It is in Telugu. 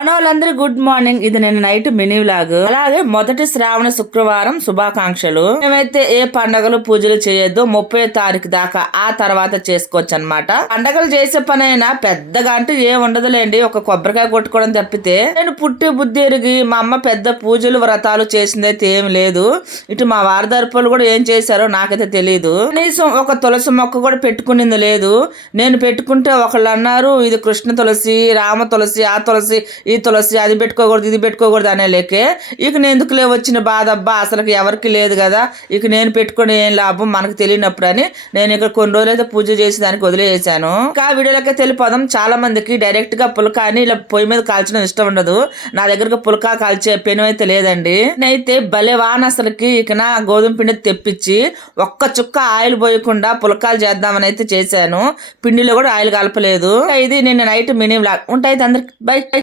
మనోళ్ళందరూ గుడ్ మార్నింగ్. ఇది నేను నైట్ మినీ వ్లాగ్. అలాగే మొదటి శ్రావణ శుక్రవారం శుభాకాంక్షలు. మేమైతే ఏ పండగలు పూజలు చేయొద్దు 30వ తారీఖు దాకా, ఆ తర్వాత చేసుకోవచ్చు అనమాట. పండగలు చేసే పని అయినా పెద్దగా అంటే ఏం ఉండదులేండి, ఒక కొబ్బరికాయ కొట్టుకోవడం తప్పితే. నేను పుట్టి బుద్ధి ఎరిగి మా అమ్మ పెద్ద పూజలు వ్రతాలు చేసిందైతే ఏం లేదు. ఇటు మా వారదర్పులు కూడా ఏం చేశారో నాకైతే తెలియదు. కనీసం ఒక తులసి మొక్క కూడా పెట్టుకునింది లేదు. నేను పెట్టుకుంటే ఒకళ్ళు అన్నారు ఇది కృష్ణ తులసి, రామ తులసి, ఆ తులసి, ఈ తులసి, అది పెట్టుకోకూడదు ఇది పెట్టుకోకూడదు అనే లేకే ఇక నేను ఎందుకులే వచ్చిన బాధ, అబ్బా అసలుకి ఎవరికి లేదు కదా, ఇక నేను పెట్టుకుని ఏం లాభం మనకు తెలియనప్పుడు అని నేను ఇక్కడ కొన్ని రోజులైతే పూజ చేసి దానికి వదిలేసాను. ఇంకా వీడియోలకే తెలిపోదాం. చాలా మందికి డైరెక్ట్ గా పులకాని ఇలా పొయ్యి మీద కాల్చడం ఇష్టం ఉండదు. నా దగ్గరకు పులకా కాల్చే పెను అయితే లేదండి. నేనైతే భలే వాన అసలుకి ఇక నా గోధుమ పిండి తెప్పించి ఒక్క చుక్క ఆయిల్ పోయకుండా పులకాలు చేద్దామని అయితే చేశాను. పిండిలో కూడా ఆయిల్ కలపలేదు. ఇది నిన్న నైట్ మినీ వ్లాగ్. ఉంటాయి అందరికి బై.